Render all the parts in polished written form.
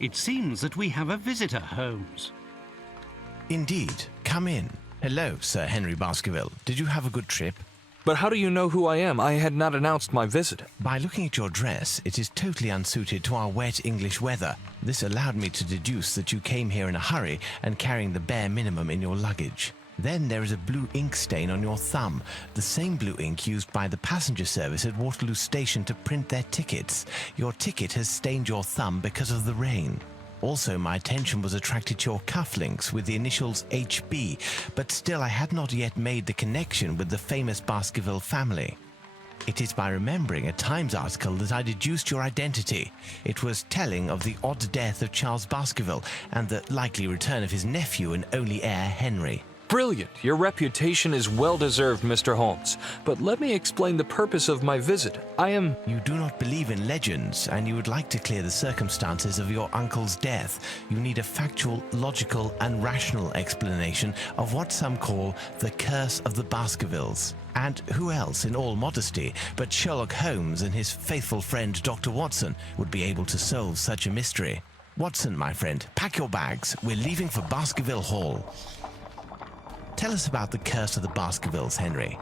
It seems that we have a visitor, Holmes. Indeed. Come in. Hello, Sir Henry Baskerville. Did you have a good trip? But how do you know who I am? I had not announced my visit. By looking at your dress, it is totally unsuited to our wet English weather. This allowed me to deduce that you came here in a hurry and carrying the bare minimum in your luggage. Then there is a blue ink stain on your thumb, the same blue ink used by the passenger service at Waterloo Station to print their tickets. Your ticket has stained your thumb because of the rain. Also, my attention was attracted to your cufflinks with the initials HB, but still I had not yet made the connection with the famous Baskerville family. It is by remembering a Times article that I deduced your identity. It was telling of the odd death of Charles Baskerville and the likely return of his nephew and only heir, Henry. Brilliant. Your reputation is well-deserved, Mr. Holmes. But let me explain the purpose of my visit. You do not believe in legends, and you would like to clear the circumstances of your uncle's death. You need a factual, logical, and rational explanation of what some call the curse of the Baskervilles. And who else, in all modesty, but Sherlock Holmes and his faithful friend Dr. Watson would be able to solve such a mystery? Watson, my friend, pack your bags. We're leaving for Baskerville Hall. Tell us about the curse of the Baskervilles, Henry.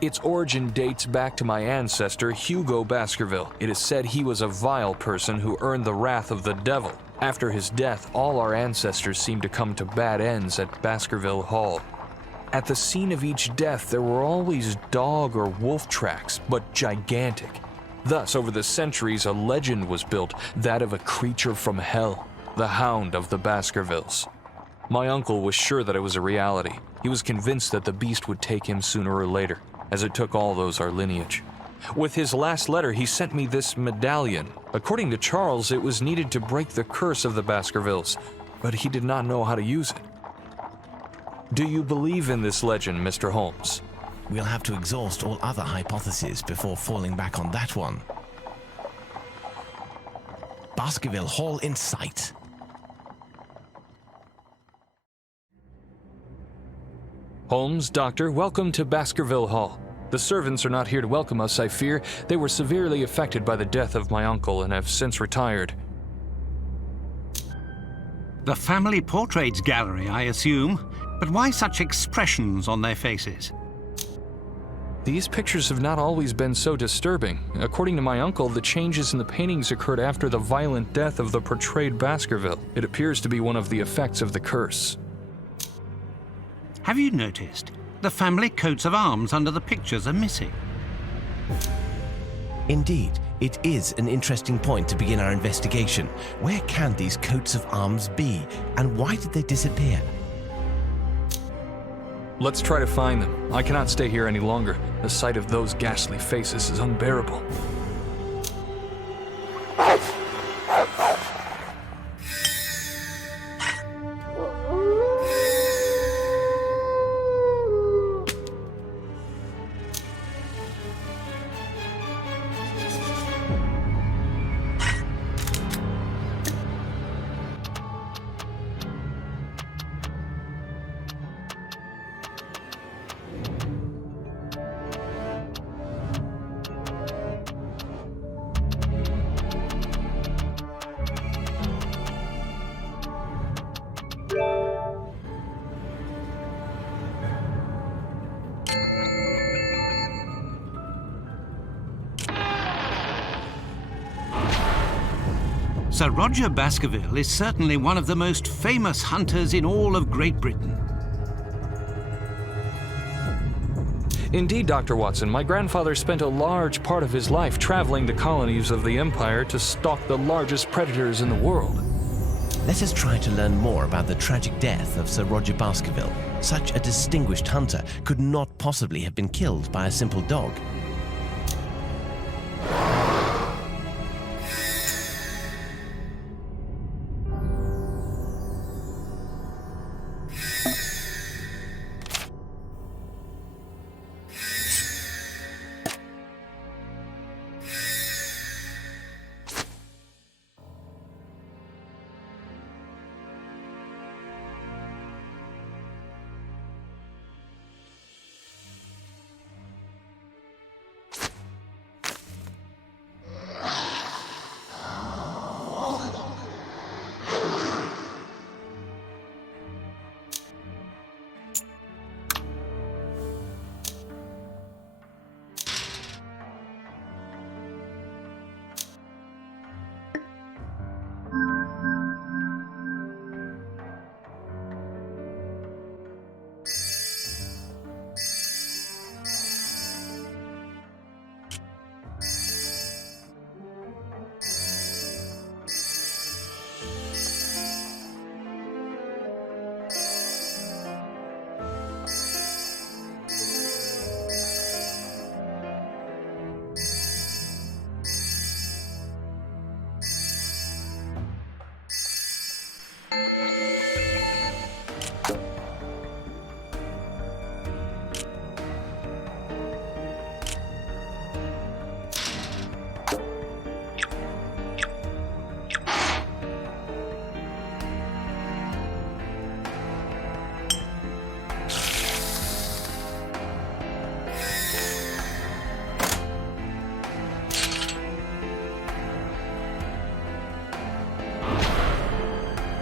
Its origin dates back to my ancestor, Hugo Baskerville. It is said he was a vile person who earned the wrath of the devil. After his death, all our ancestors seemed to come to bad ends at Baskerville Hall. At the scene of each death, there were always dog or wolf tracks, but gigantic. Thus, over the centuries, a legend was built, that of a creature from hell, the Hound of the Baskervilles. My uncle was sure that it was a reality. He was convinced that the beast would take him sooner or later, as it took all those our lineage. With his last letter, he sent me this medallion. According to Charles, it was needed to break the curse of the Baskervilles, but he did not know how to use it. Do you believe in this legend, Mr. Holmes? We'll have to exhaust all other hypotheses before falling back on that one. Baskerville Hall in sight. Holmes, Doctor, welcome to Baskerville Hall. The servants are not here to welcome us, I fear. They were severely affected by the death of my uncle and have since retired. The family portraits gallery, I assume. But why such expressions on their faces? These pictures have not always been so disturbing. According to my uncle, the changes in the paintings occurred after the violent death of the portrayed Baskerville. It appears to be one of the effects of the curse. Have you noticed? The family coats of arms under the pictures are missing. Indeed, it is an interesting point to begin our investigation. Where can these coats of arms be, and why did they disappear? Let's try to find them. I cannot stay here any longer. The sight of those ghastly faces is unbearable. Sir Roger Baskerville is certainly one of the most famous hunters in all of Great Britain. Indeed, Dr. Watson, my grandfather spent a large part of his life traveling the colonies of the Empire to stalk the largest predators in the world. Let us try to learn more about the tragic death of Sir Roger Baskerville. Such a distinguished hunter could not possibly have been killed by a simple dog.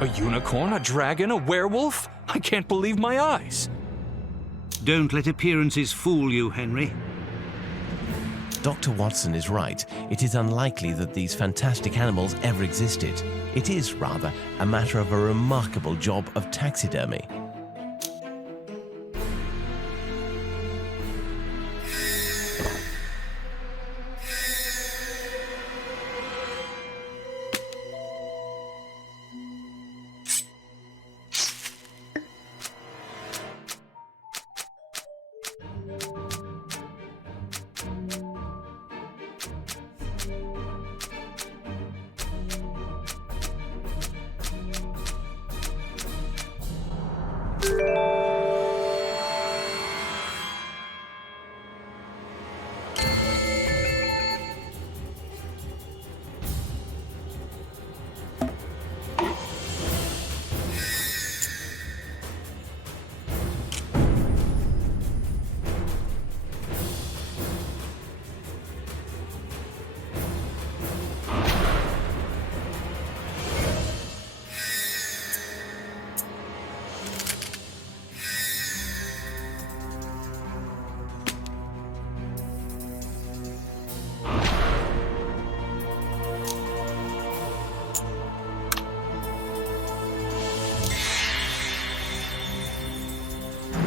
A unicorn, a dragon, a werewolf? I can't believe my eyes. Don't let appearances fool you, Henry. Dr. Watson is right. It is unlikely that these fantastic animals ever existed. It is, rather, a matter of a remarkable job of taxidermy.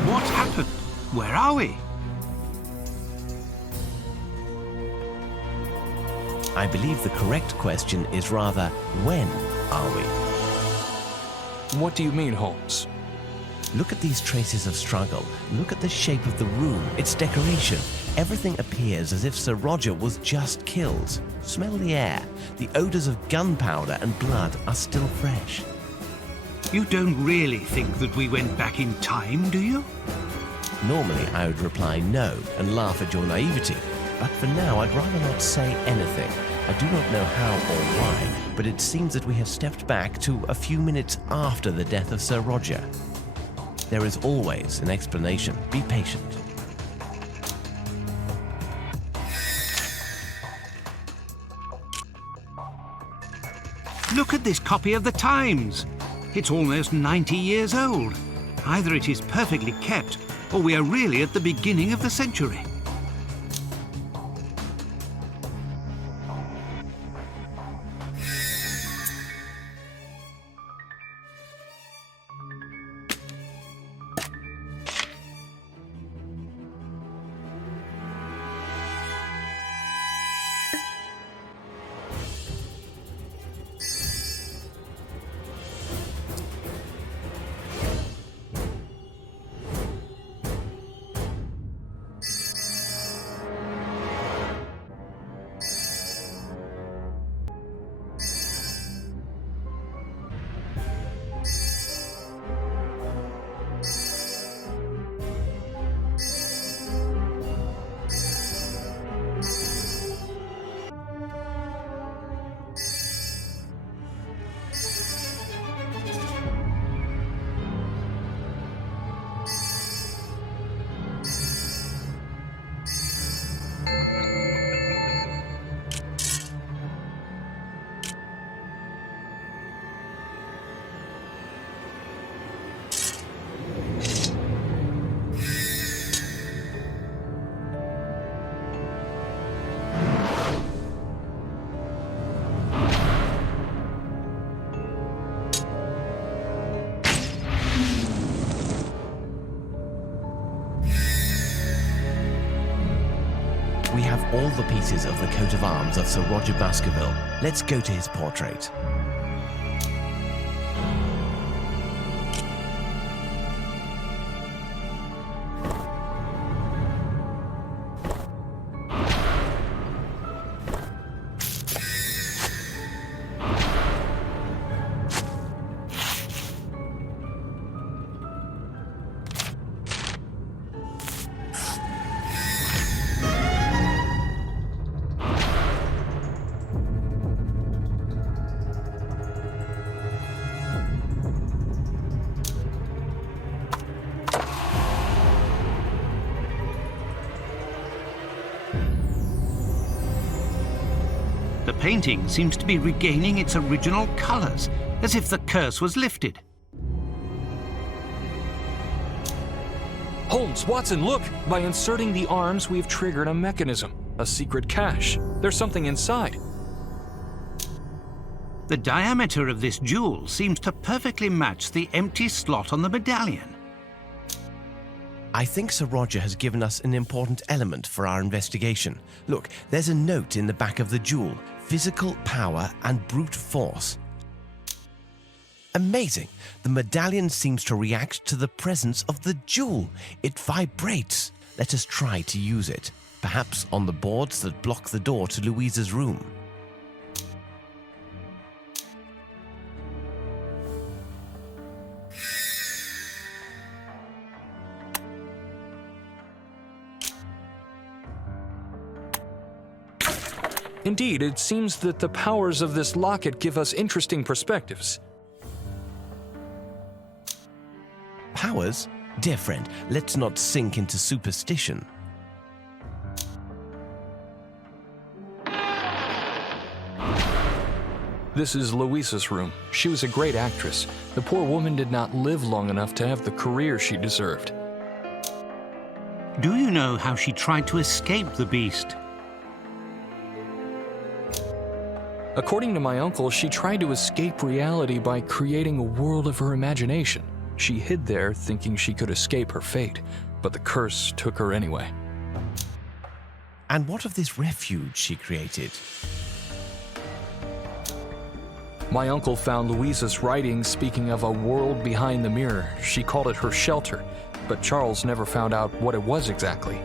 What happened? Where are we? I believe the correct question is rather, when are we? What do you mean, Holmes? Look at these traces of struggle. Look at the shape of the room, its decoration. Everything appears as if Sir Roger was just killed. Smell the air. The odours of gunpowder and blood are still fresh. You don't really think that we went back in time, do you? Normally I would reply no and laugh at your naivety, but for now I'd rather not say anything. I do not know how or why, but it seems that we have stepped back to a few minutes after the death of Sir Roger. There is always an explanation. Be patient. Look at this copy of the Times. It's almost 90 years old. Either it is perfectly kept, or we are really at the beginning of the century. We have all the pieces of the coat of arms of Sir Roger Baskerville. Let's go to his portrait. painting seems to be regaining its original colours, as if the curse was lifted. Holmes, Watson, look! By inserting the arms, we've triggered a mechanism. A secret cache. There's something inside. The diameter of this jewel seems to perfectly match the empty slot on the medallion. I think Sir Roger has given us an important element for our investigation. Look, there's a note in the back of the jewel. Physical power and brute force. Amazing! The medallion seems to react to the presence of the jewel. It vibrates. Let us try to use it. Perhaps on the boards that block the door to Louisa's room. Indeed, it seems that the powers of this locket give us interesting perspectives. Powers? Dear friend, let's not sink into superstition. This is Louisa's room. She was a great actress. The poor woman did not live long enough to have the career she deserved. Do you know how she tried to escape the beast? According to my uncle, she tried to escape reality by creating a world of her imagination. She hid there thinking she could escape her fate, but the curse took her anyway. And what of this refuge she created? My uncle found Louisa's writing speaking of a world behind the mirror. She called it her shelter, but Charles never found out what it was exactly.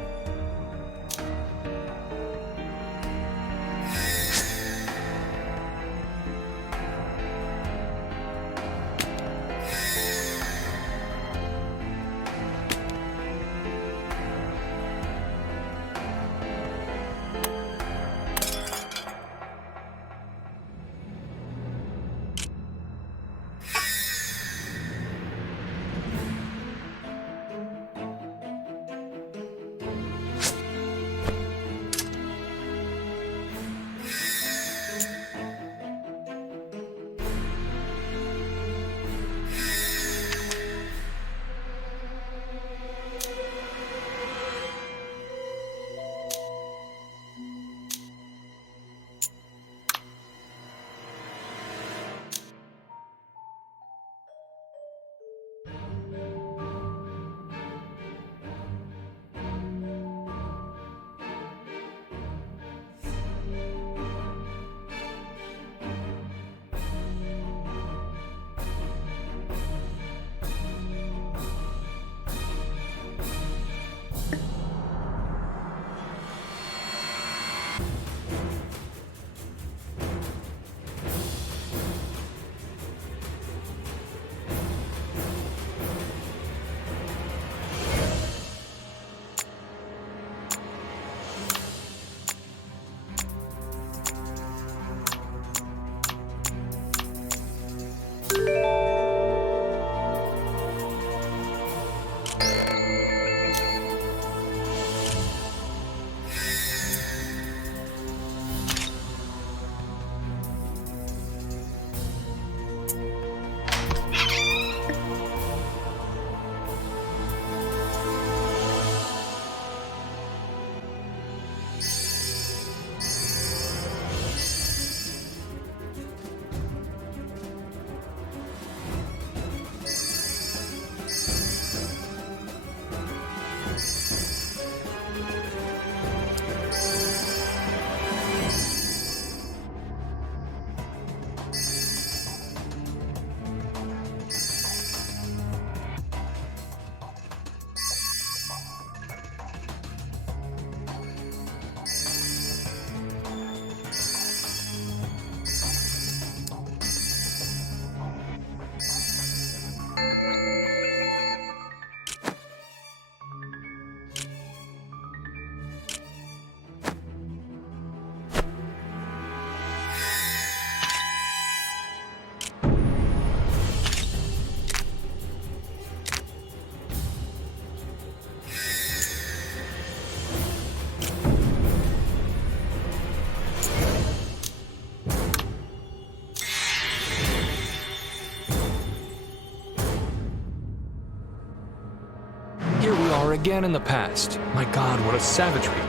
are again in the past. My God, what a savagery.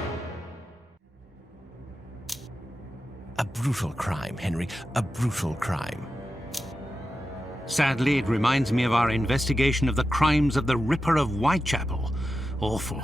A brutal crime, Henry. A brutal crime. Sadly, it reminds me of our investigation of the crimes of the Ripper of Whitechapel. Awful.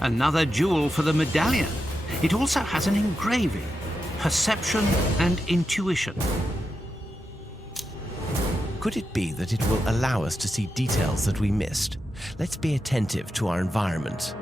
Another jewel for the medallion. It also has an engraving. Perception and intuition. Could it be that it will allow us to see details that we missed? Let's be attentive to our environment.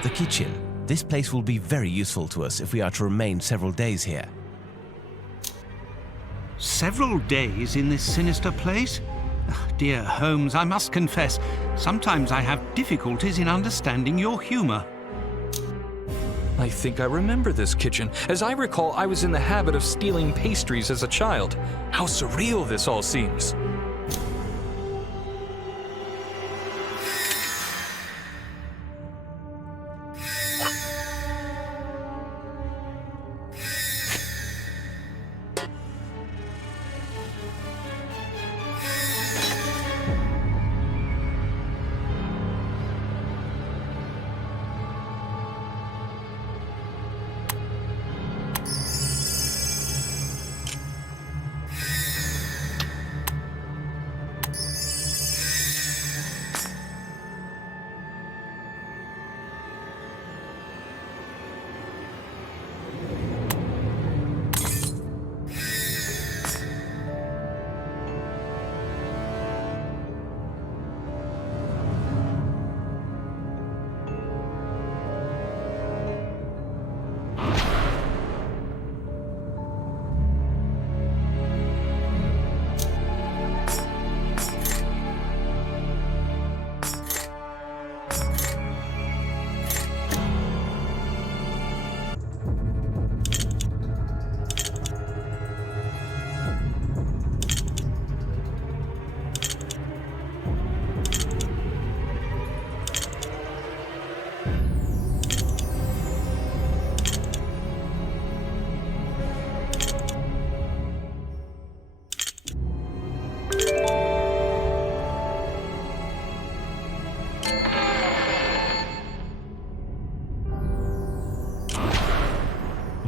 The kitchen. This place will be very useful to us if we are to remain several days here. Several days in this sinister place? Dear Holmes, I must confess, sometimes I have difficulties in understanding your humour. I think I remember this kitchen. As I recall, I was in the habit of stealing pastries as a child. How surreal this all seems.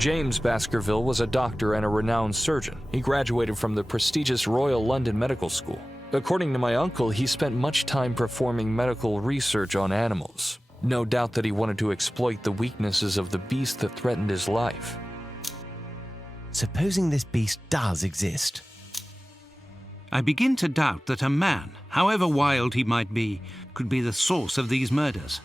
James Baskerville was a doctor and a renowned surgeon. He graduated from the prestigious Royal London Medical School. According to my uncle, he spent much time performing medical research on animals. No doubt that he wanted to exploit the weaknesses of the beast that threatened his life. Supposing this beast does exist. I begin to doubt that a man, however wild he might be, could be the source of these murders.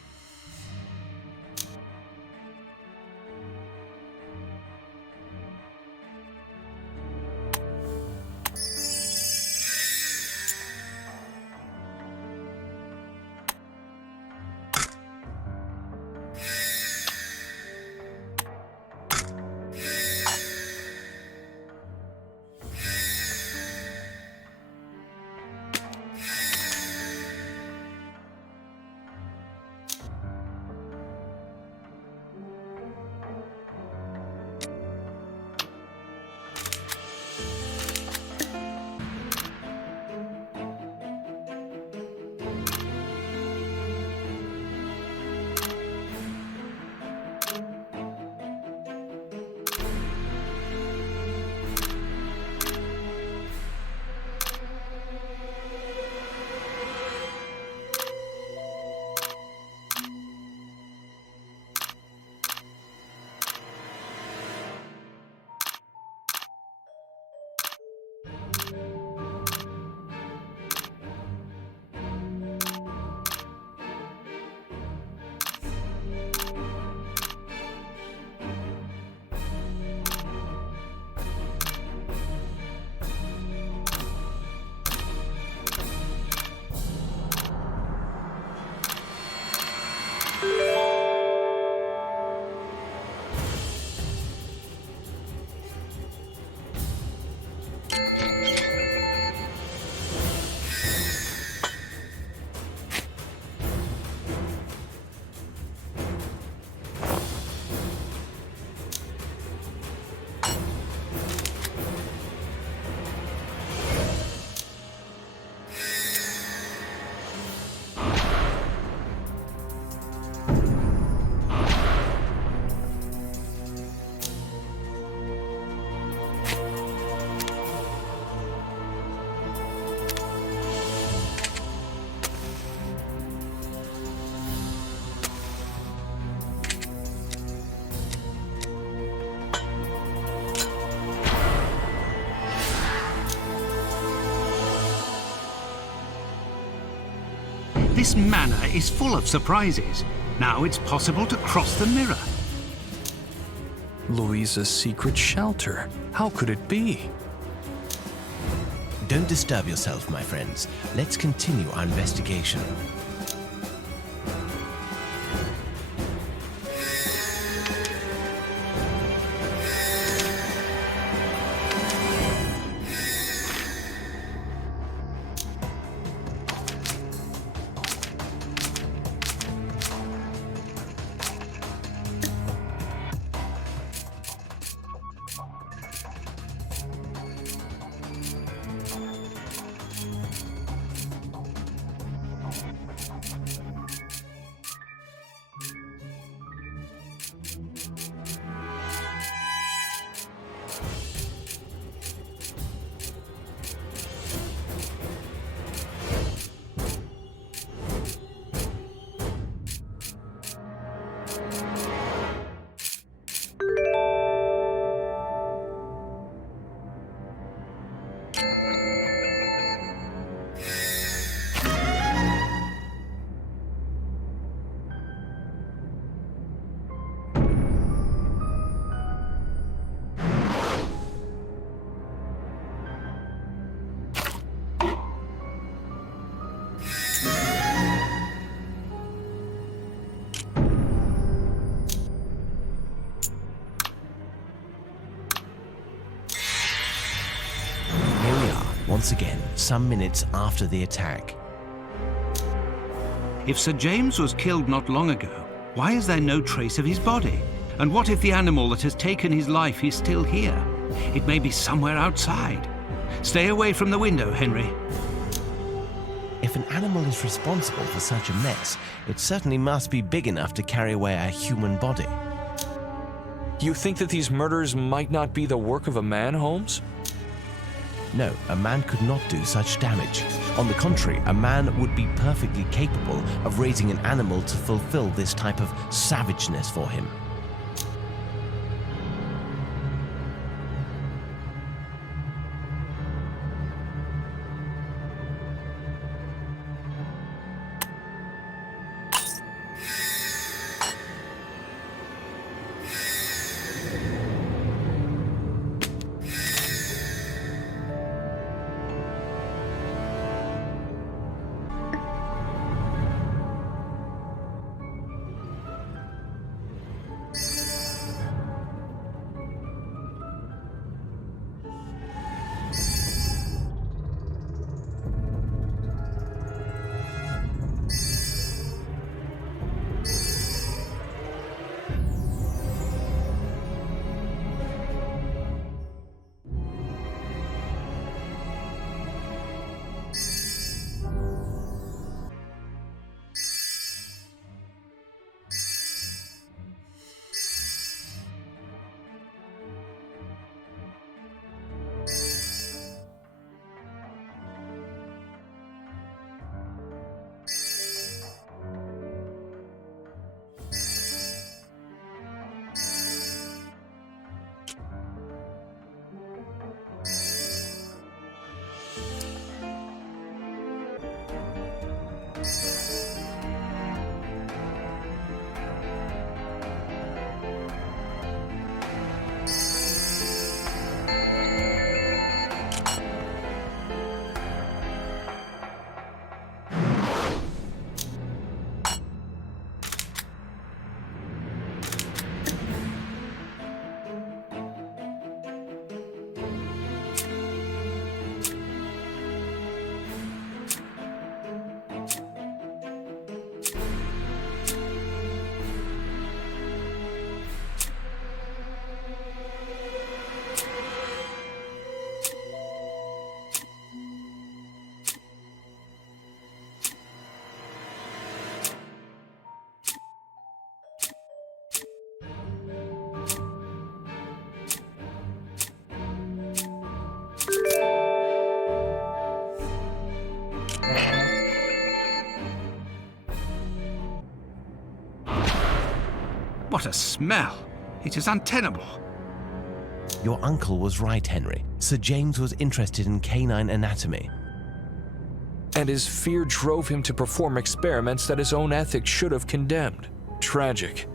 This manor is full of surprises. Now it's possible to cross the mirror. Louisa's secret shelter. How could it be? Don't disturb yourself, my friends. Let's continue our investigation. Once again, some minutes after the attack. If Sir James was killed not long ago, why is there no trace of his body? And what if the animal that has taken his life is still here? It may be somewhere outside. Stay away from the window, Henry. If an animal is responsible for such a mess, it certainly must be big enough to carry away a human body. You think that these murders might not be the work of a man, Holmes? No, a man could not do such damage. On the contrary, a man would be perfectly capable of raising an animal to fulfill this type of savageness for him. What a smell! It is untenable. Your uncle was right, Henry. Sir James was interested in canine anatomy. and his fear drove him to perform experiments that his own ethics should have condemned. Tragic.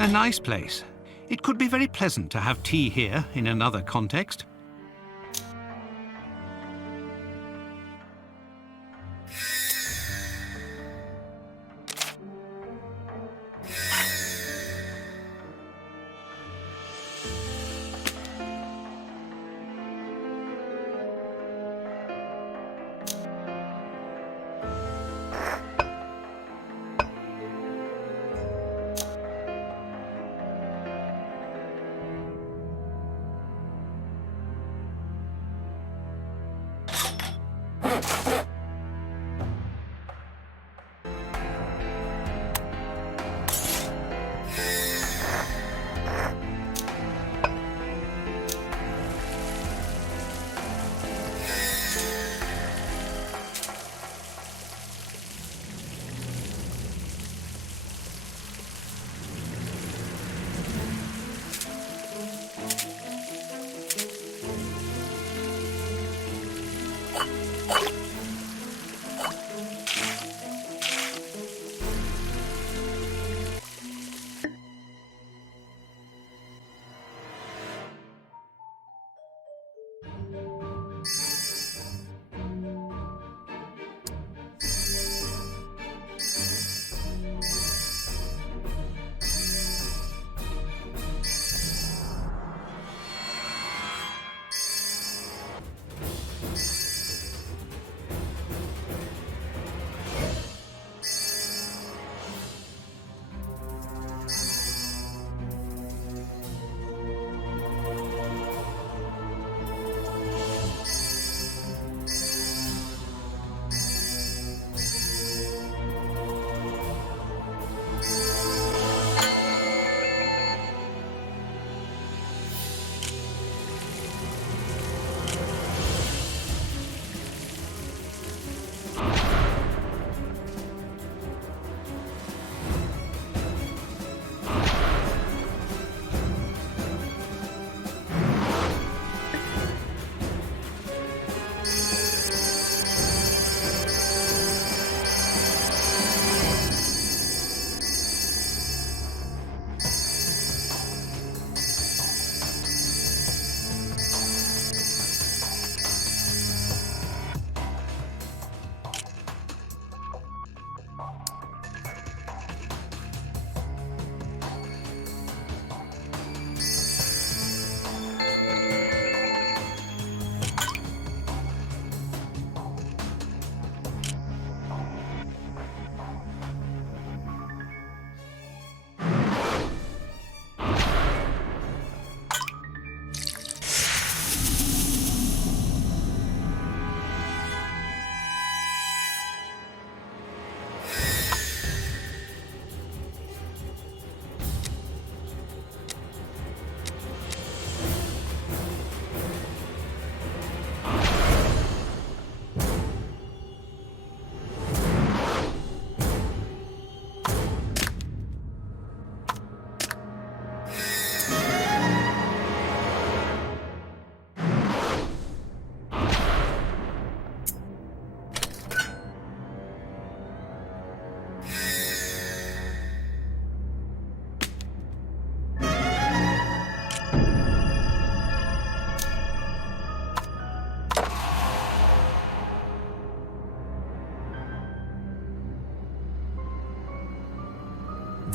A nice place. It could be very pleasant to have tea here in another context.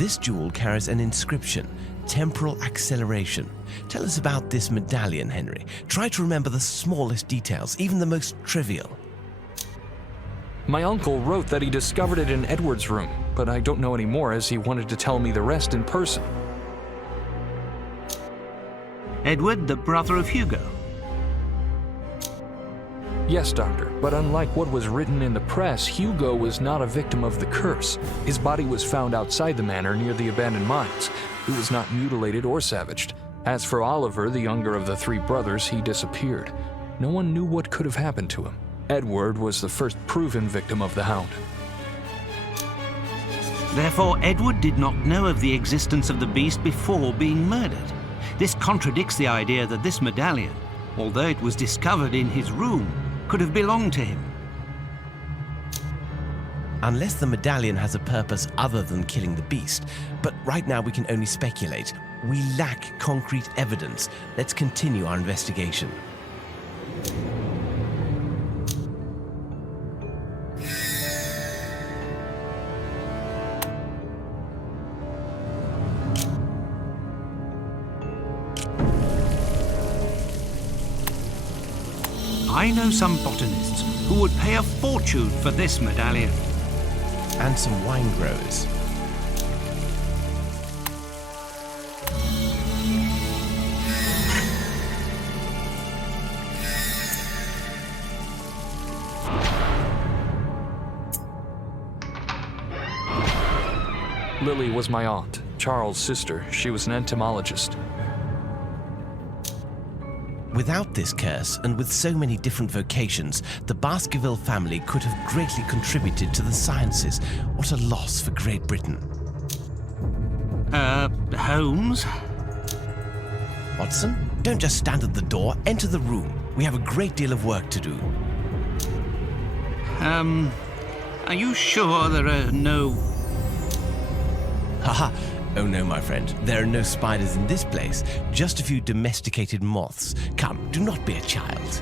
This jewel carries an inscription, temporal acceleration. Tell us about this medallion, Henry. Try to remember the smallest details, even the most trivial. My uncle wrote that he discovered it in Edward's room, but I don't know anymore as he wanted to tell me the rest in person. Edward, the brother of Hugo. Yes, Doctor, but unlike what was written in the press, Hugo was not a victim of the curse. His body was found outside the manor near the abandoned mines. He was not mutilated or savaged. As for Oliver, the younger of the three brothers, he disappeared. No one knew what could have happened to him. Edward was the first proven victim of the Hound. Therefore, Edward did not know of the existence of the beast before being murdered. This contradicts the idea that this medallion, although it was discovered in his room, could have belonged to him. Unless the medallion has a purpose other than killing the beast, but right now we can only speculate. We lack concrete evidence. Let's continue our investigation. I know some botanists who would pay a fortune for this medallion. And some wine growers. Lily was my aunt, Charles' sister. She was an entomologist. Without this curse, and with so many different vocations, the Baskerville family could have greatly contributed to the sciences. What a loss for Great Britain. Holmes? Watson, don't just stand at the door, enter the room. We have a great deal of work to do. Are you sure there are no... Haha. Oh no, my friend. There are no spiders in this place. Just a few domesticated moths. Come, do not be a child.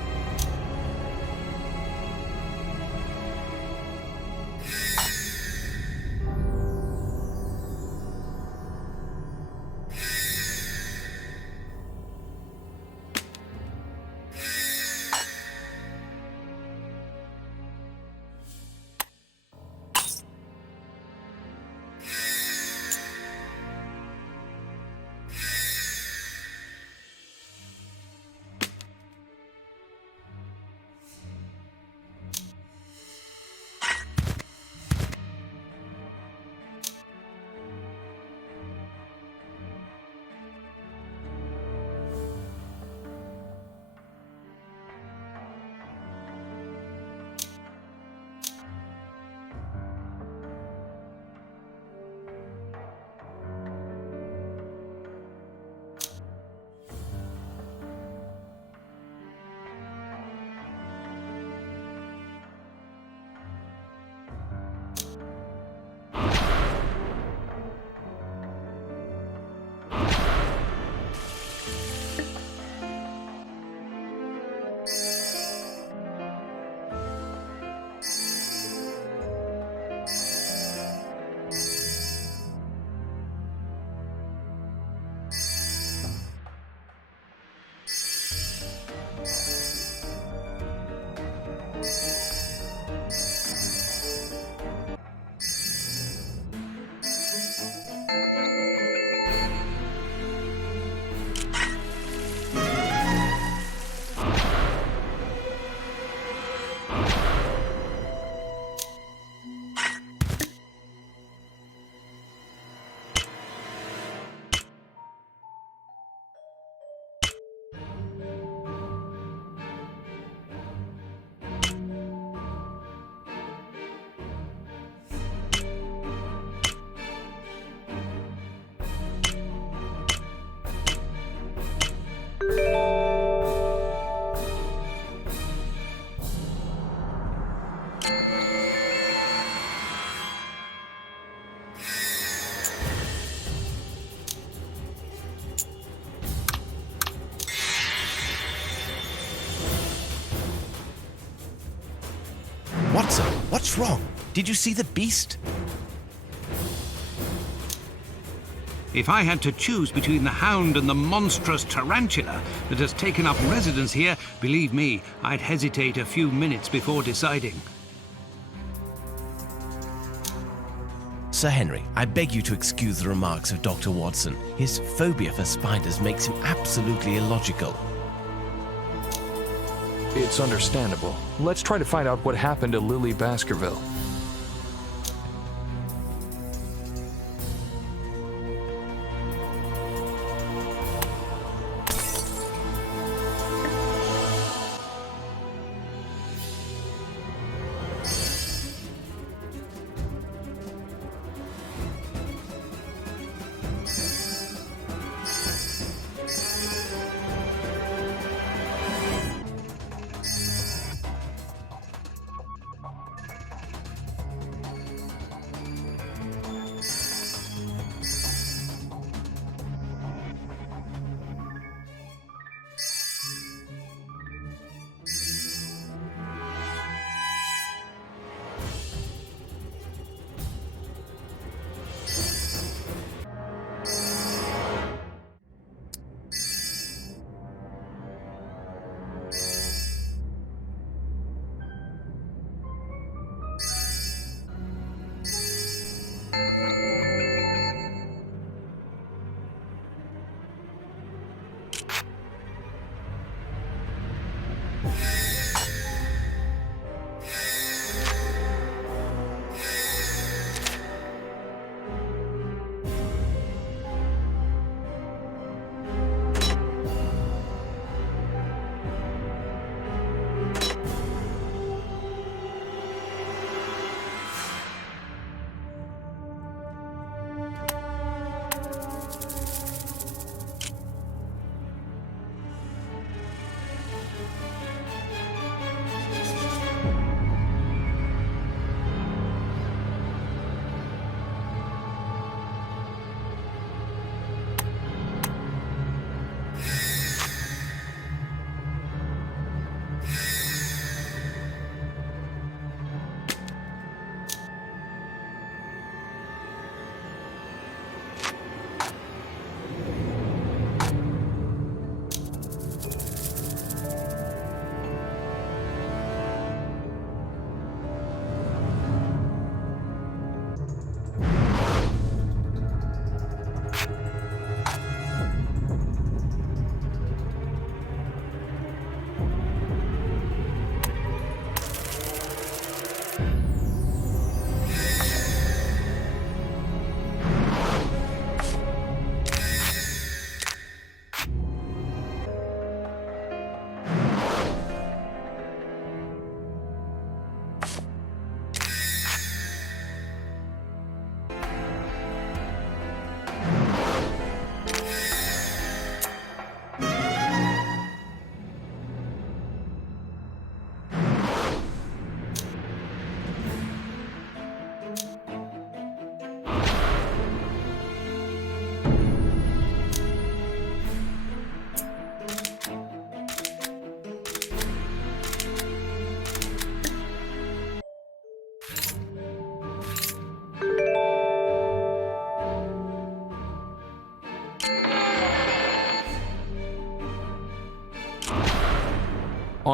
Watson, what's wrong? Did you see the beast? If I had to choose between the Hound and the monstrous tarantula that has taken up residence here, believe me, I'd hesitate a few minutes before deciding. Sir Henry, I beg you to excuse the remarks of Dr. Watson. His phobia for spiders makes him absolutely illogical. It's understandable. Let's try to find out what happened to Lily Baskerville.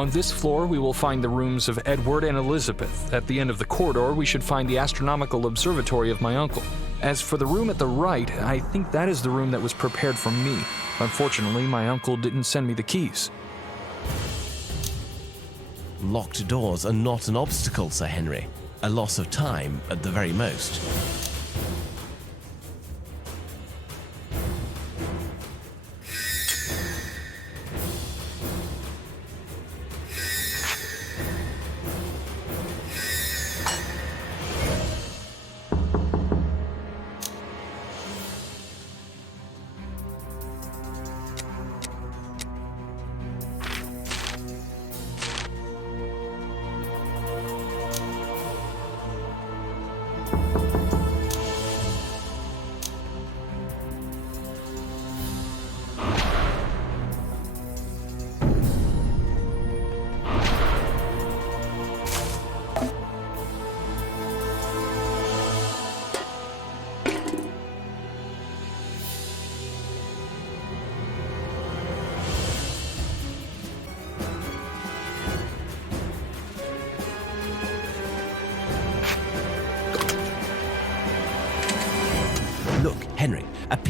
On this floor, we will find the rooms of Edward and Elizabeth. At the end of the corridor, we should find the astronomical observatory of my uncle. As for the room at the right, I think that is the room that was prepared for me. Unfortunately, my uncle didn't send me the keys. Locked doors are not an obstacle, Sir Henry. A loss of time, at the very most.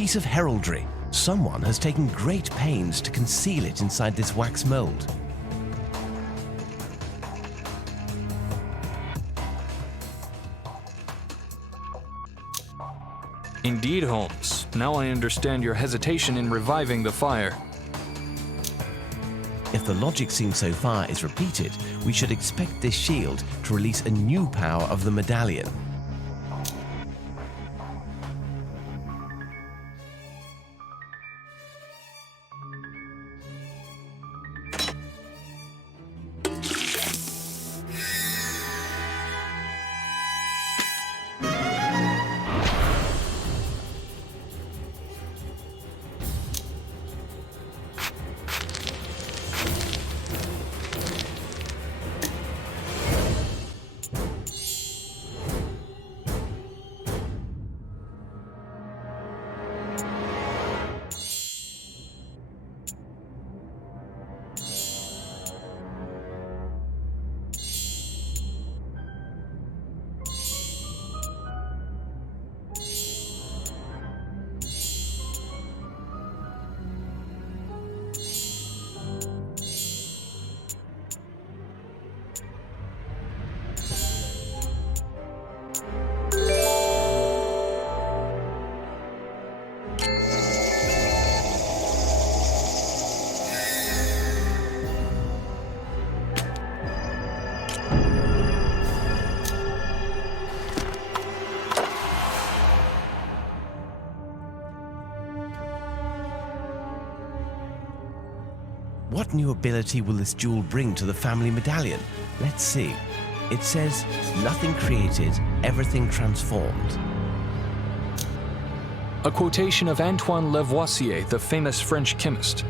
piece of heraldry. Someone has taken great pains to conceal it inside this wax mold. Indeed, Holmes. Now I understand your hesitation in reviving the fire. If the logic seen so far is repeated, we should expect this shield to release a new power of the medallion. What new ability will this jewel bring to the family medallion? Let's see. It says, nothing created, everything transformed. A quotation of Antoine Lavoisier, the famous French chemist.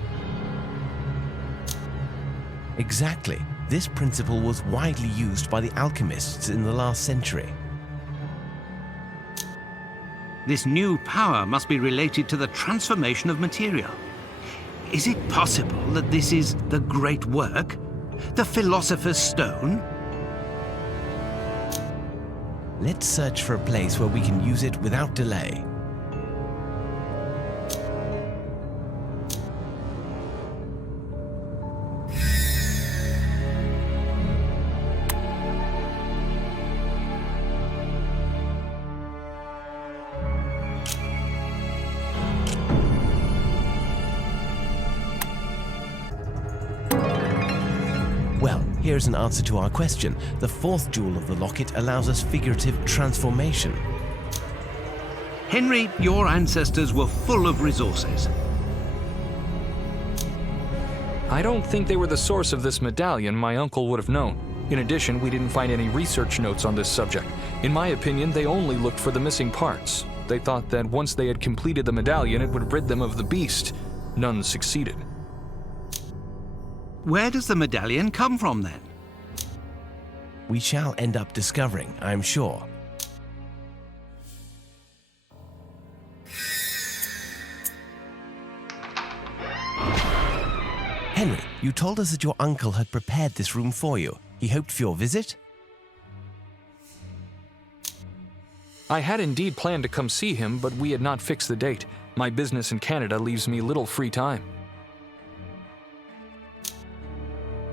Exactly. This principle was widely used by the alchemists in the last century. This new power must be related to the transformation of material. Is it possible that this is the great work? The Philosopher's Stone? Let's search for a place where we can use it without delay. Well, here's an answer to our question. The fourth jewel of the locket allows us figurative transformation. Henry, your ancestors were full of resources. I don't think they were the source of this medallion. My uncle would have known. In addition, we didn't find any research notes on this subject. In my opinion, they only looked for the missing parts. They thought that once they had completed the medallion, it would rid them of the beast. None succeeded. Where does the medallion come from, then? We shall end up discovering, I'm sure. Henry, you told us that your uncle had prepared this room for you. He hoped for your visit? I had indeed planned to come see him, but we had not fixed the date. My business in Canada leaves me little free time.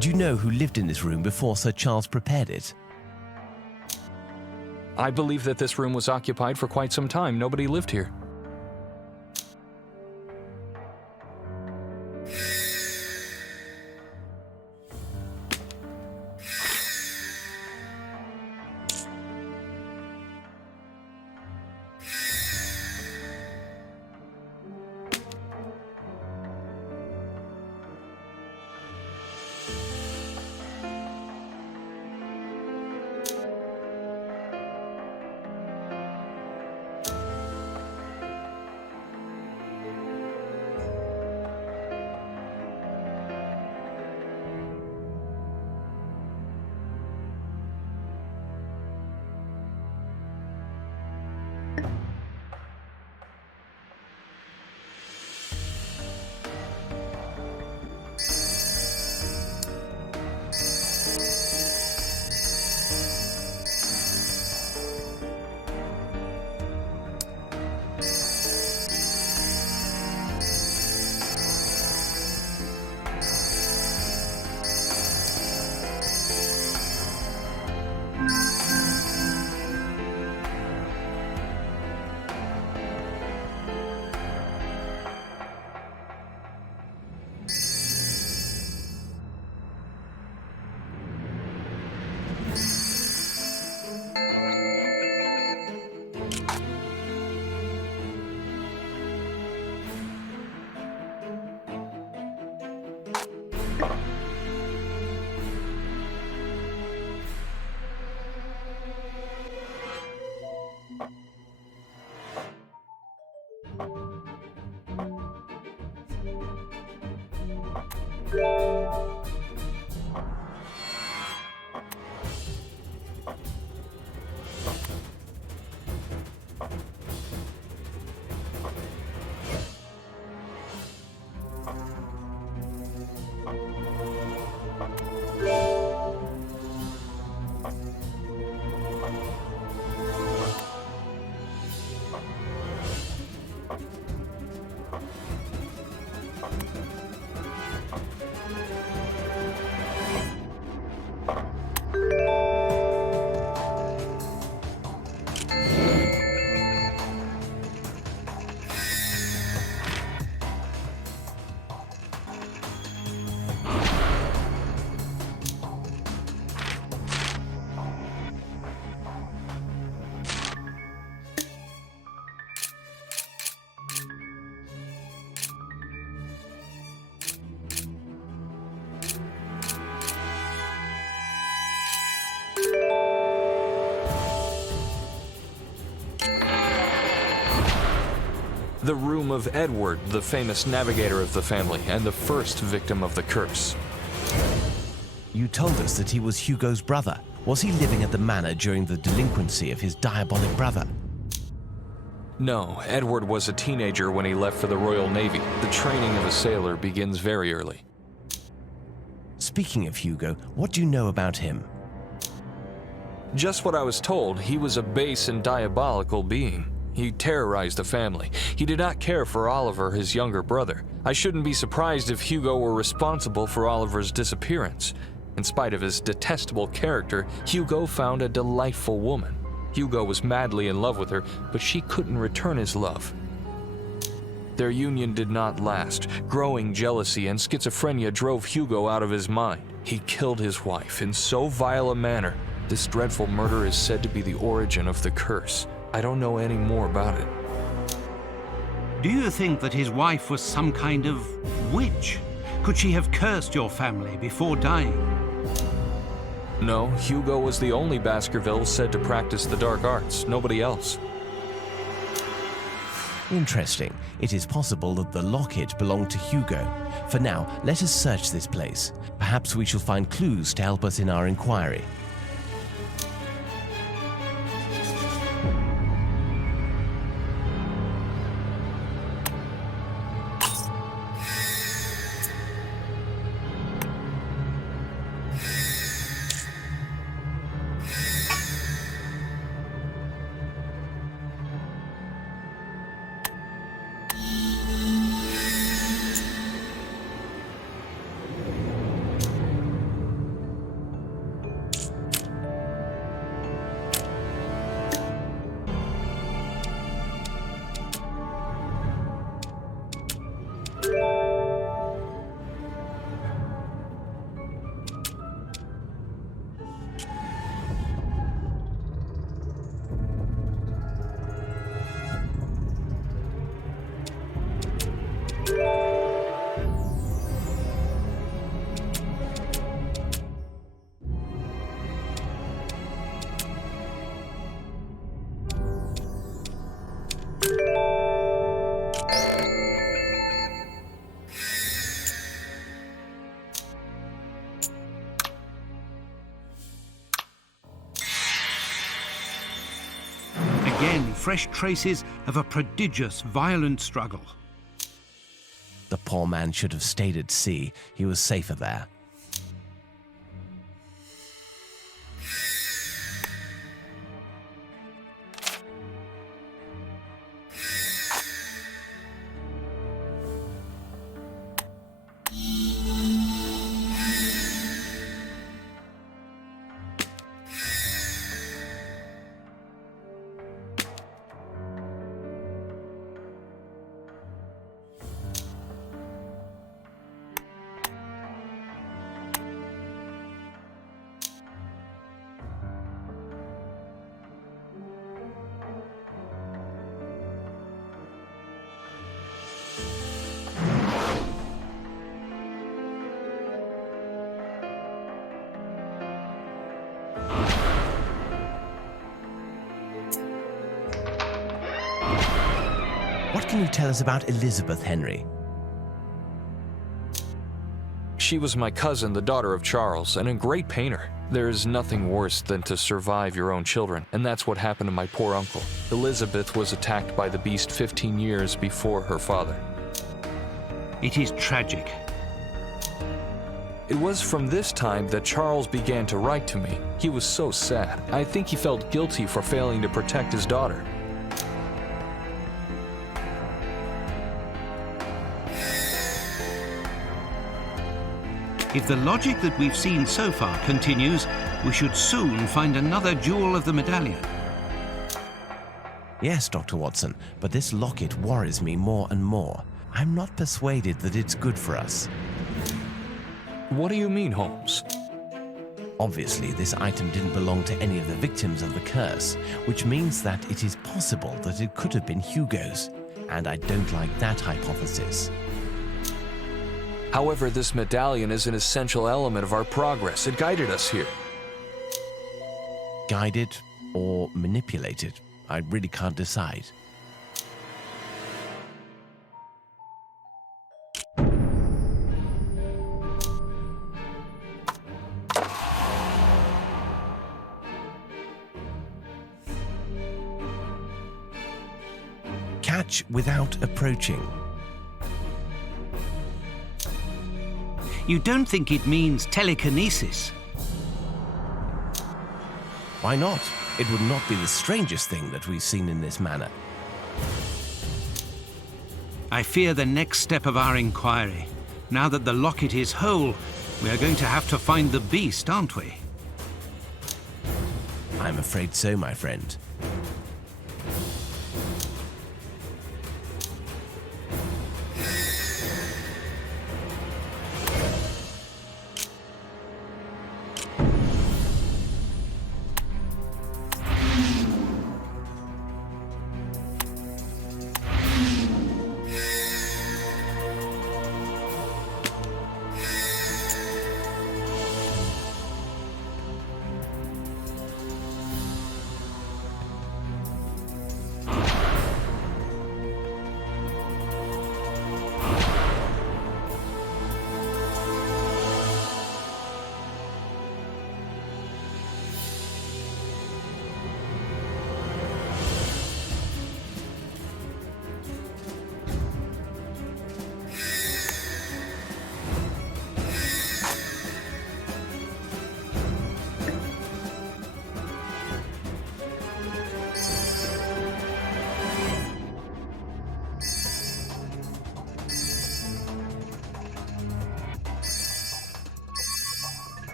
Do you know who lived in this room before Sir Charles prepared it? I believe that this room was occupied for quite some time. Nobody lived here. The room of Edward, the famous navigator of the family and the first victim of the curse. You told us that he was Hugo's brother. Was he living at the manor during the delinquency of his diabolic brother? No, Edward was a teenager when he left for the Royal Navy. The training of a sailor begins very early. Speaking of Hugo, what do you know about him? Just what I was told. He was a base and diabolical being. He terrorized the family. He did not care for Oliver, his younger brother. I shouldn't be surprised if Hugo were responsible for Oliver's disappearance. In spite of his detestable character, Hugo found a delightful woman. Hugo was madly in love with her, but she couldn't return his love. Their union did not last. Growing jealousy and schizophrenia drove Hugo out of his mind. He killed his wife in so vile a manner. This dreadful murder is said to be the origin of the curse. I don't know any more about it. Do you think that his wife was some kind of witch? Could she have cursed your family before dying? No, Hugo was the only Baskervilles said to practice the dark arts. Nobody else. Interesting. It is possible that the locket belonged to Hugo. For now, let us search this place. Perhaps we shall find clues to help us in our inquiry. Again, fresh traces of a prodigious, violent struggle. The poor man should have stayed at sea. He was safer there. can you tell us about Elizabeth, Henry? She was my cousin, the daughter of Charles, and a great painter. There is nothing worse than to survive your own children, and that's what happened to my poor uncle. Elizabeth was attacked by the beast 15 years before her father. It is tragic. It was from this time that Charles began to write to me. He was so sad. I think he felt guilty for failing to protect his daughter. If the logic that we've seen so far continues, we should soon find another jewel of the medallion. Yes, Dr. Watson, but this locket worries me more and more. I'm not persuaded that it's good for us. What do you mean, Holmes? Obviously, this item didn't belong to any of the victims of the curse, which means that it is possible that it could have been Hugo's, and I don't like that hypothesis. However, this medallion is an essential element of our progress. It guided us here. Guided or manipulated? I really can't decide. Catch without approaching. You don't think it means telekinesis? Why not? It would not be the strangest thing that we've seen in this manner. I fear the next step of our inquiry. Now that the locket is whole, we are going to have to find the beast, aren't we? I'm afraid so, my friend.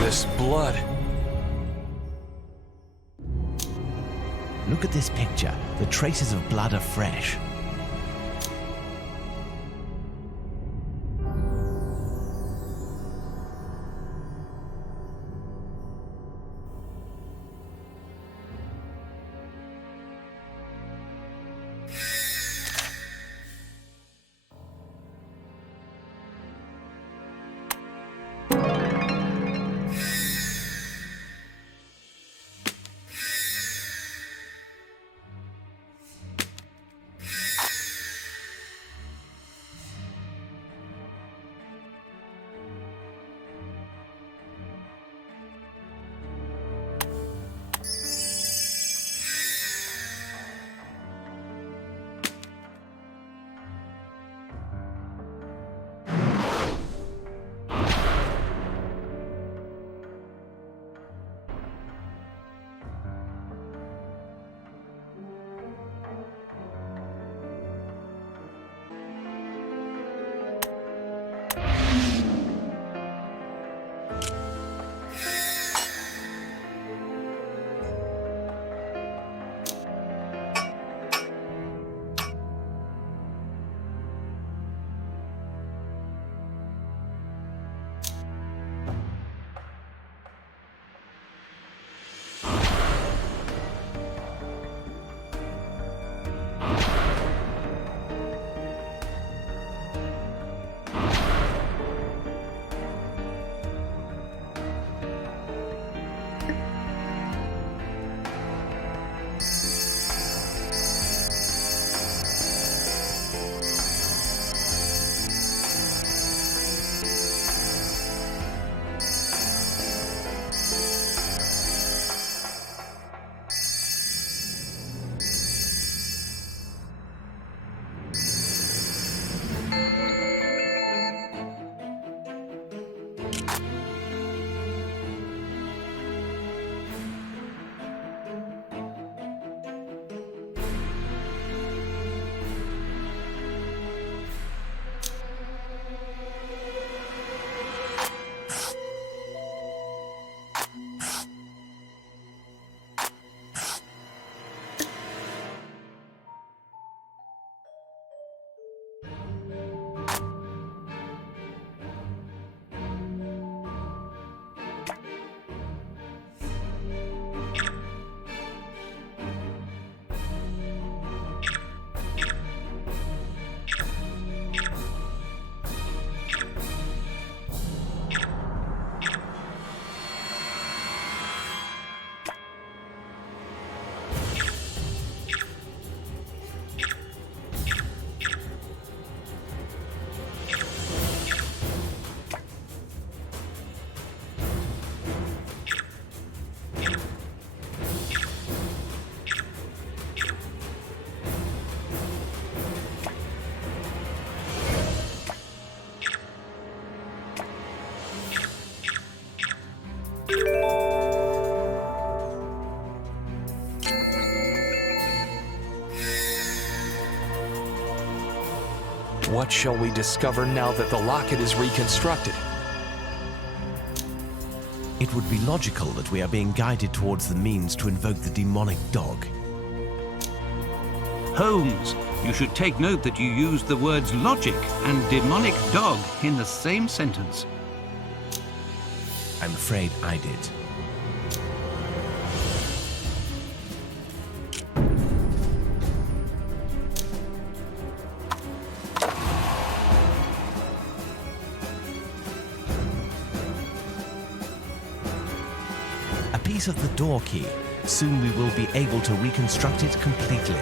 This blood. Look at this picture. The traces of blood are fresh. What shall we discover now that the locket is reconstructed? It would be logical that we are being guided towards the means to invoke the demonic dog. Holmes, you should take note that you used the words logic and demonic dog in the same sentence. I'm afraid I did. A piece of the door key. Soon we will be able to reconstruct it completely.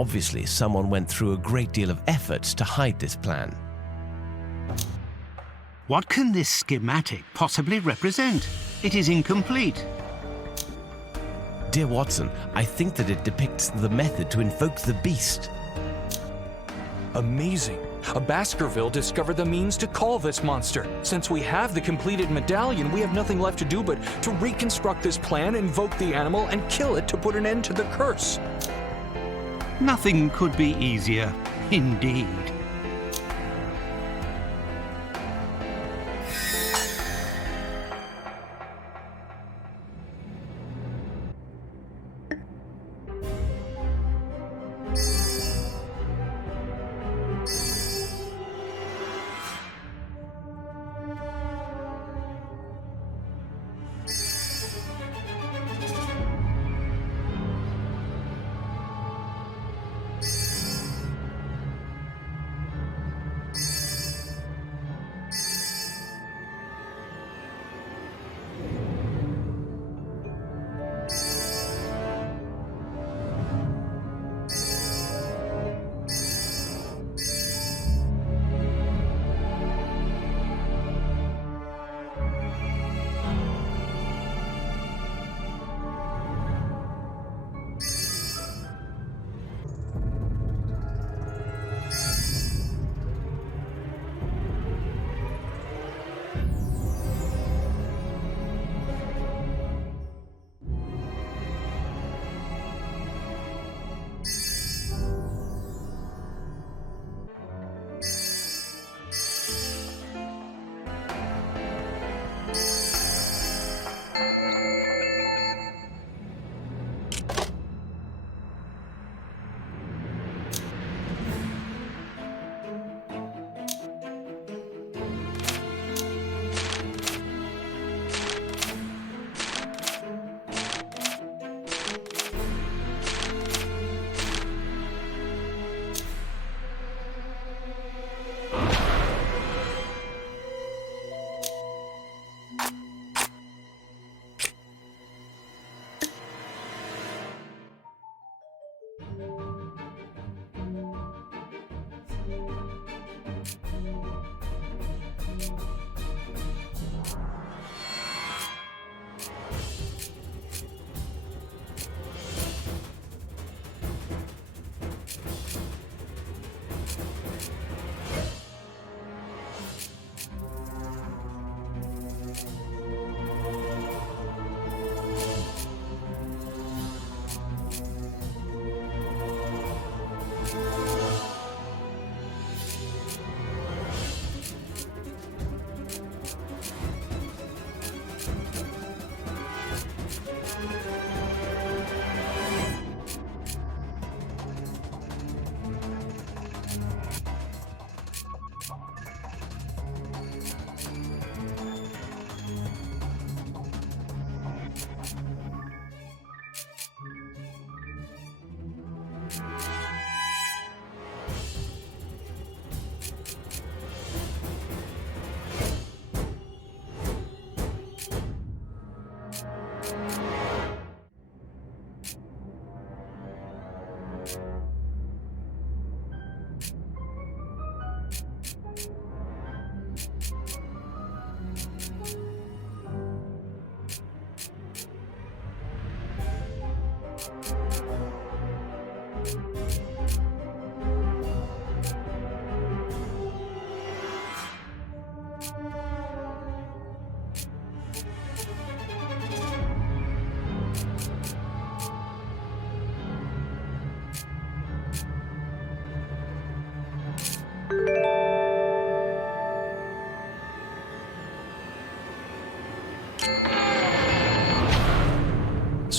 Obviously, someone went through a great deal of effort to hide this plan. What can this schematic possibly represent? It is incomplete. Dear Watson, I think that it depicts the method to invoke the beast. Amazing. A Baskerville discovered the means to call this monster. Since we have the completed medallion, we have nothing left to do but to reconstruct this plan, invoke the animal, and kill it to put an end to the curse. Nothing could be easier, indeed.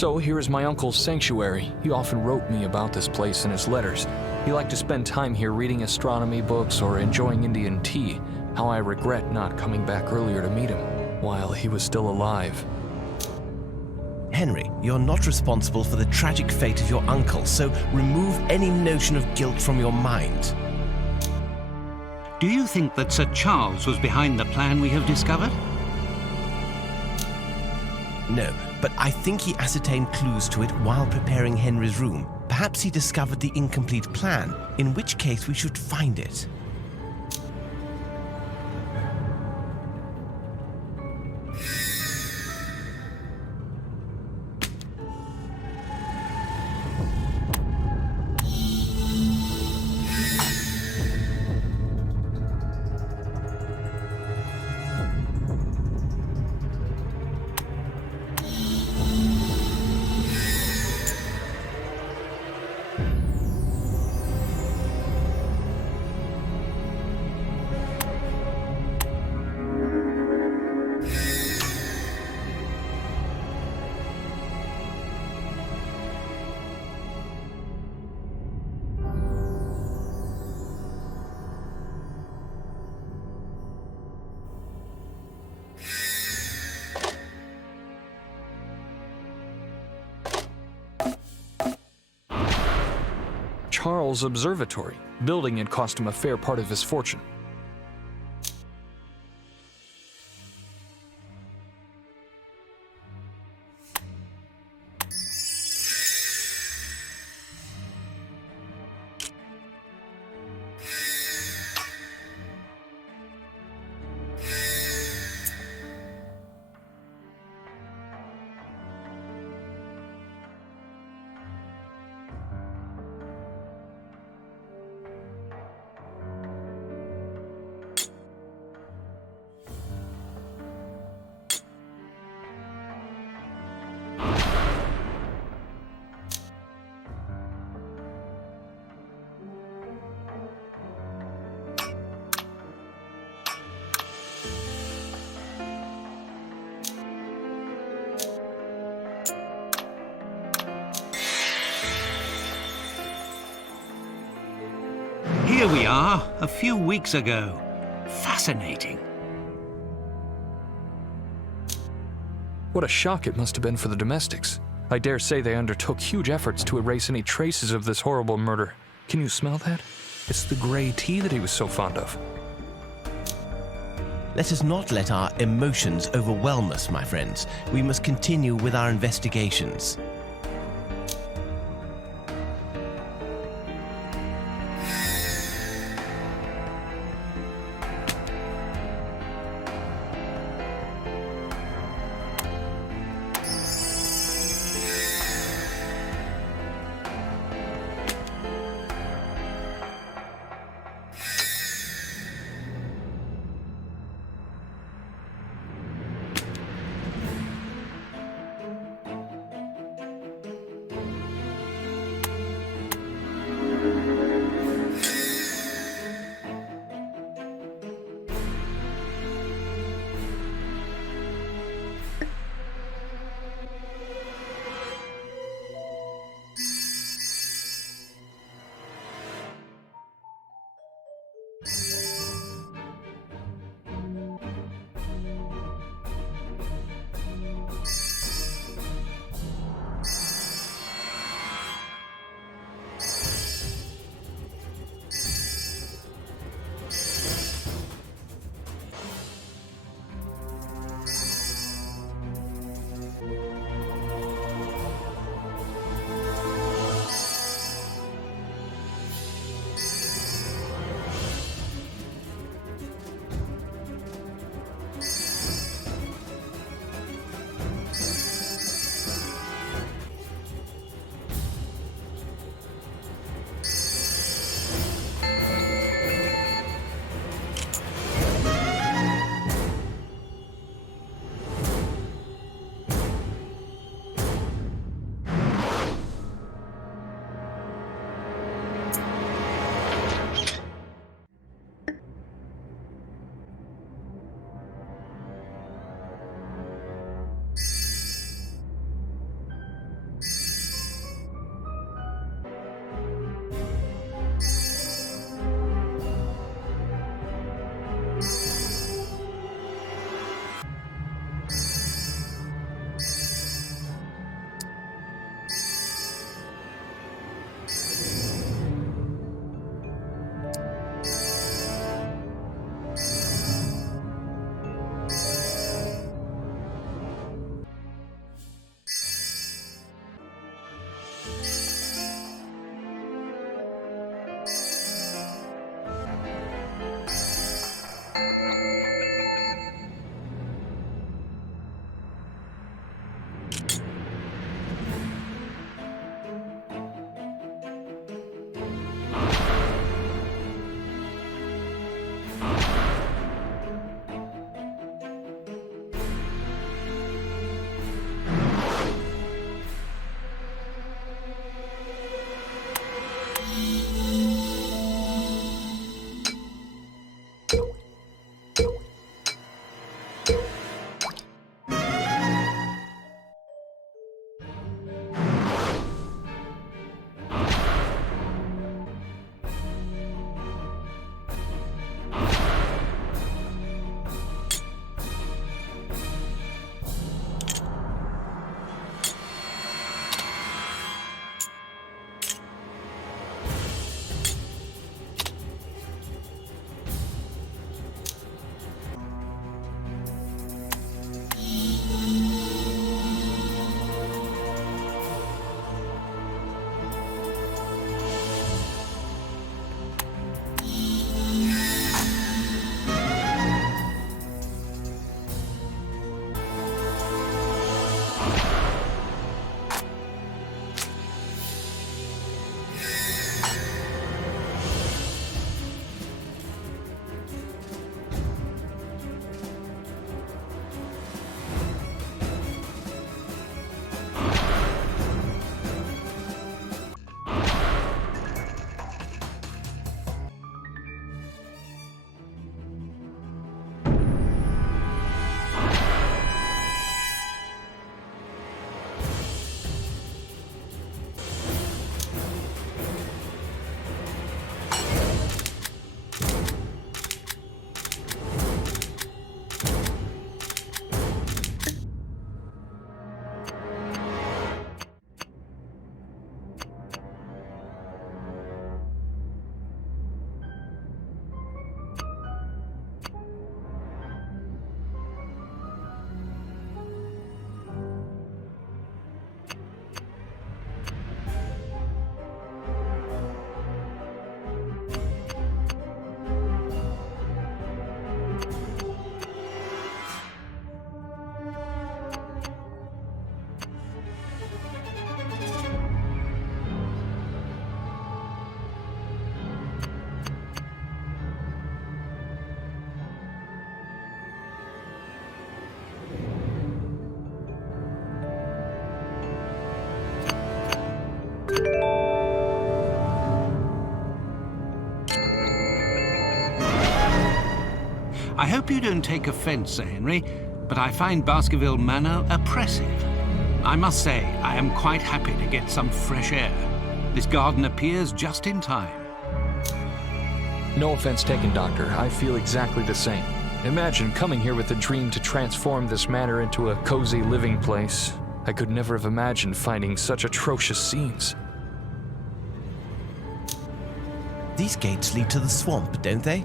So here is my uncle's sanctuary. He often wrote me about this place in his letters. He liked to spend time here reading astronomy books or enjoying Indian tea. How I regret not coming back earlier to meet him while he was still alive. Henry, you're not responsible for the tragic fate of your uncle, so remove any notion of guilt from your mind. Do you think that Sir Charles was behind the plan we have discovered? No, but I think he ascertained clues to it while preparing Henry's room. Perhaps Perhaps he discovered the incomplete plan, in which case we should find it. Charles' observatory. Building it cost him a fair part of his fortune. Here we are, a few weeks ago. Fascinating. What a shock it must have been for the domestics. I dare say they undertook huge efforts to erase any traces of this horrible murder. Can you smell that? It's the grey tea that he was so fond of. Let us not let our emotions overwhelm us, my friends. We must continue with our investigations. I hope you don't take offense, Sir Henry, but I find Baskerville Manor oppressive. I must say, I am quite happy to get some fresh air. This garden appears just in time. No offense taken, Doctor. I feel exactly the same. Imagine coming here with a dream to transform this manor into a cozy living place. I could never have imagined finding such atrocious scenes. These gates lead to the swamp, don't they?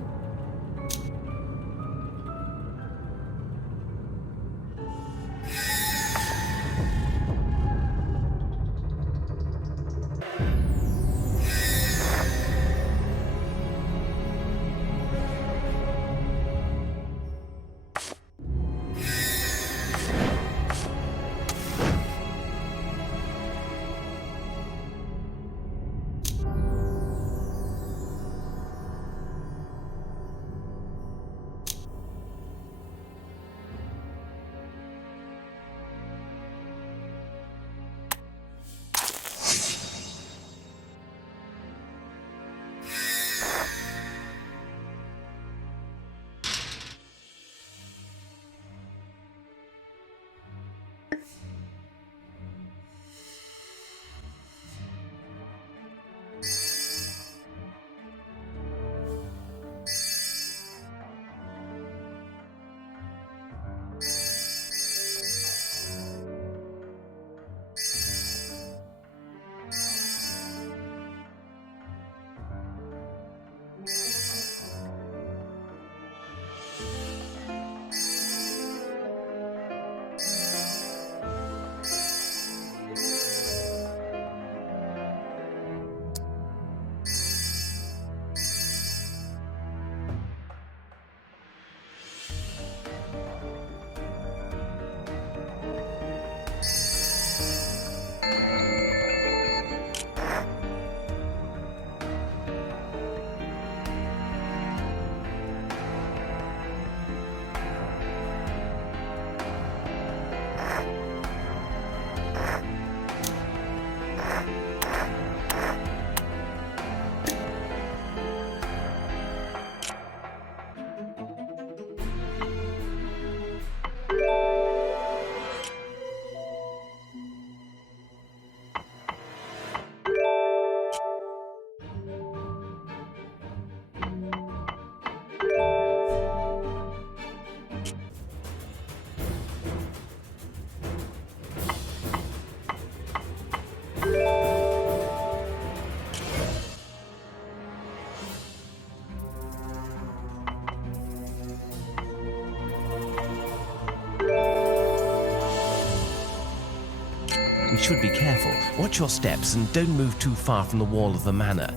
We should be careful. Watch your steps and don't move too far from the wall of the manor.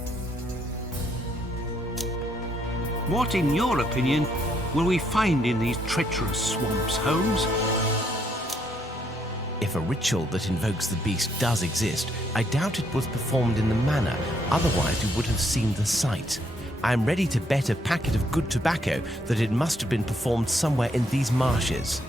What, in your opinion, will we find in these treacherous swamps, Holmes? If a ritual that invokes the beast does exist, I doubt it was performed in the manor, otherwise we would have seen the site. I am ready to bet a packet of good tobacco that it must have been performed somewhere in these marshes.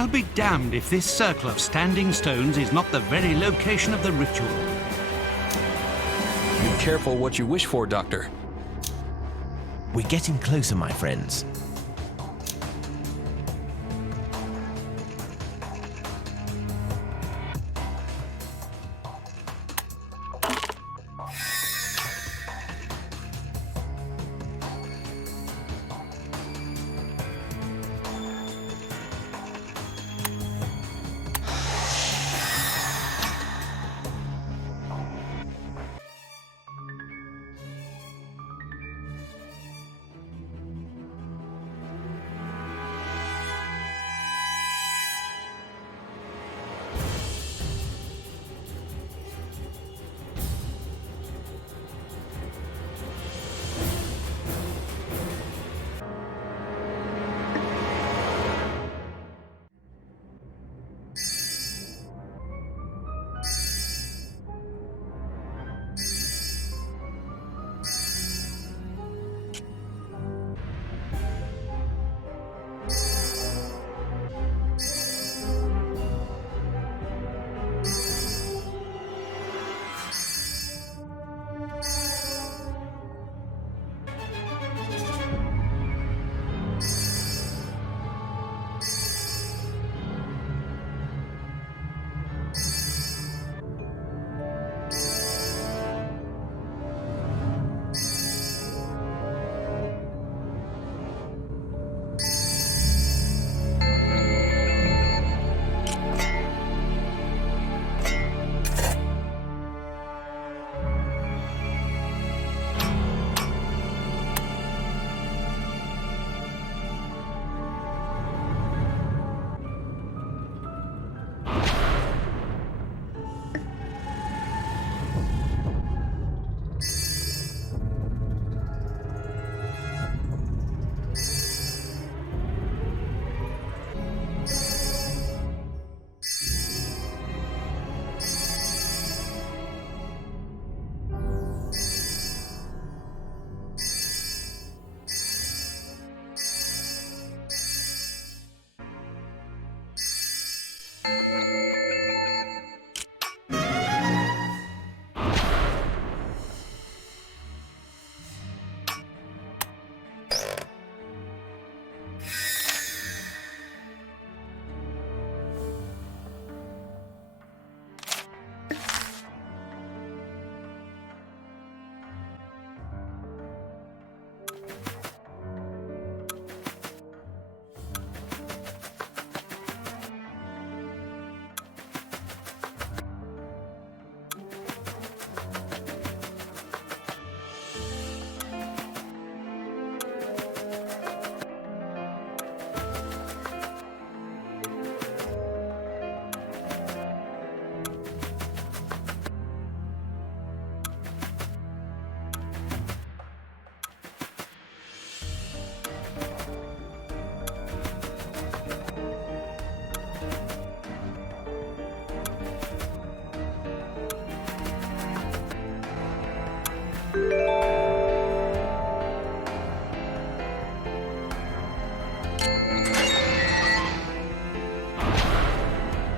I'll be damned if this circle of standing stones is not the very location of the ritual. Be careful what you wish for, Doctor. We're getting closer, my friends.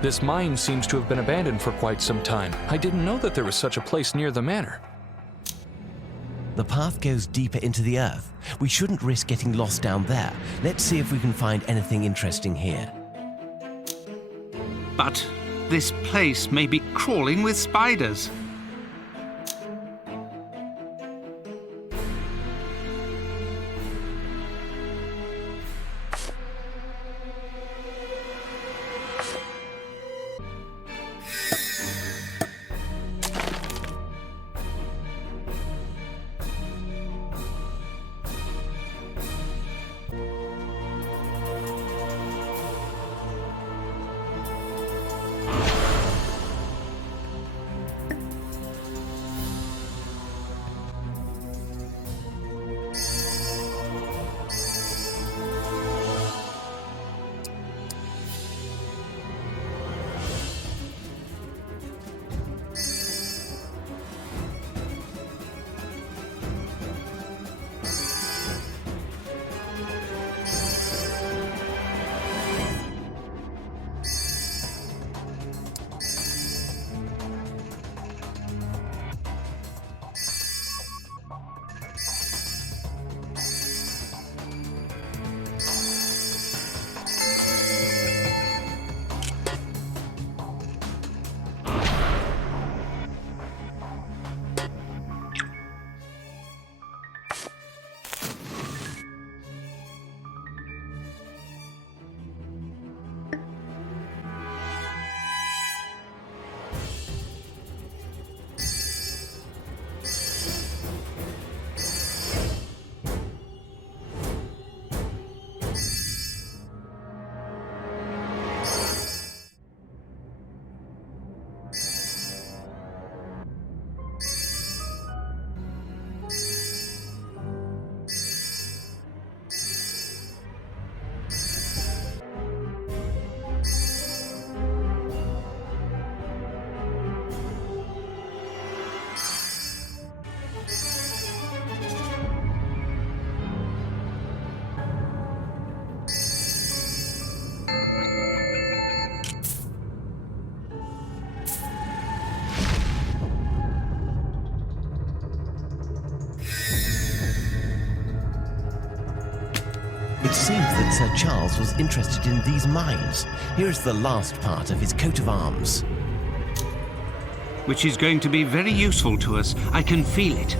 This mine seems to have been abandoned for quite some time. I didn't know that there was such a place near the manor. The path goes deeper into the earth. We shouldn't risk getting lost down there. Let's see if we can find anything interesting here. But this place may be crawling with spiders. It seems that Sir Charles was interested in these mines. Here is the last part of his coat of arms. Which is going to be very useful to us. I can feel it.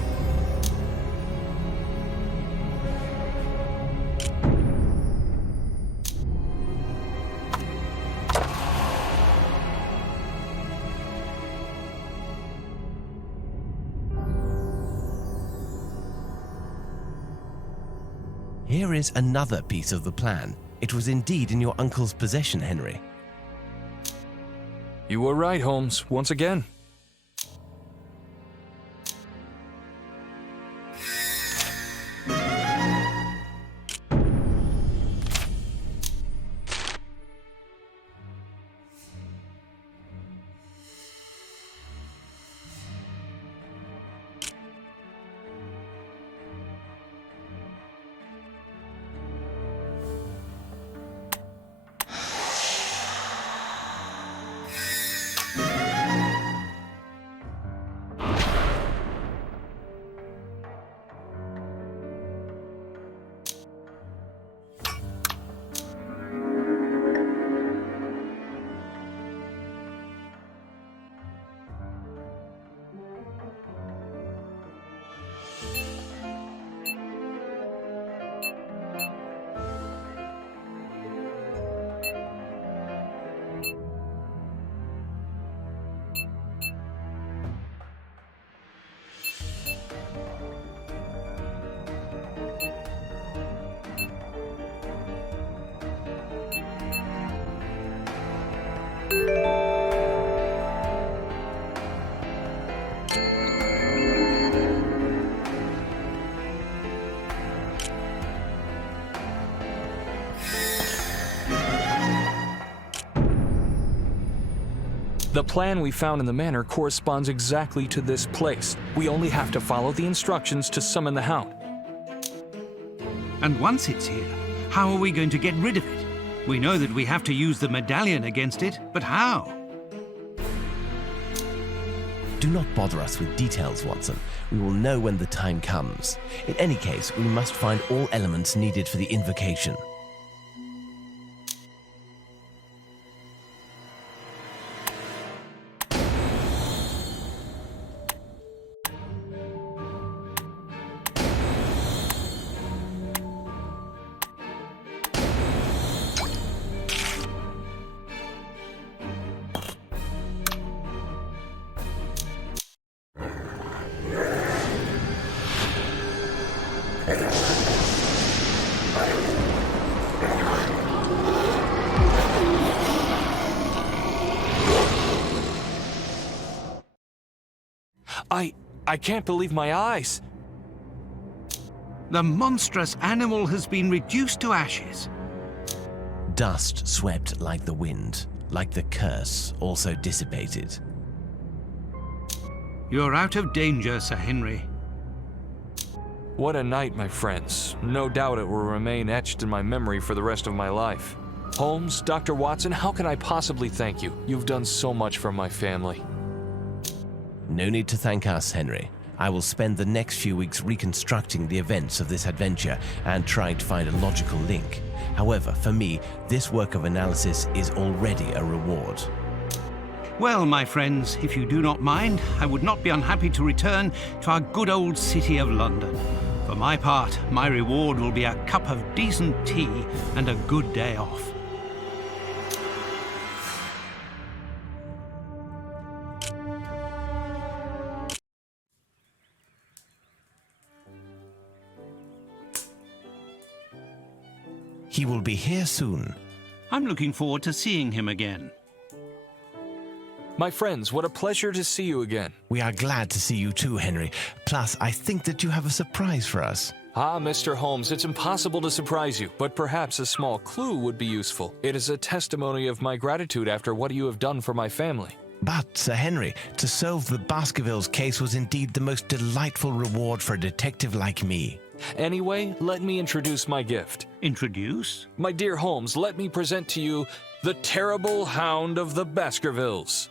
Here is another piece of the plan. It was indeed in your uncle's possession, Henry. You were right, Holmes, once again. The plan we found in the manor corresponds exactly to this place. We only have to follow the instructions to summon the Hound. And once it's here, how are we going to get rid of it? We know that we have to use the medallion against it, but how? Do not bother us with details, Watson. We will know when the time comes. In any case, we must find all elements needed for the invocation. I can't believe my eyes. The monstrous animal has been reduced to ashes. Dust swept like the wind, like the curse also dissipated. You're out of danger, Sir Henry. What a night, my friends. No doubt it will remain etched in my memory for the rest of my life. Holmes, Dr. Watson, how can I possibly thank you? You've done so much for my family. No need to thank us, Henry. I will spend the next few weeks reconstructing the events of this adventure and trying to find a logical link. However, for me, this work of analysis is already a reward. Well, my friends, if you do not mind, I would not be unhappy to return to our good old city of London. For my part, my reward will be a cup of decent tea and a good day off. He will be here soon. I'm looking forward to seeing him again. My friends, what a pleasure to see you again. We are glad to see you too, Henry. Plus, I think that you have a surprise for us. Ah, Mr. Holmes, it's impossible to surprise you, but perhaps a small clue would be useful. It is a testimony of my gratitude after what you have done for my family. But, Sir Henry, to solve the Baskervilles case was indeed the most delightful reward for a detective like me. Anyway, let me introduce my gift. Introduce? My dear Holmes, let me present to you the terrible Hound of the Baskervilles.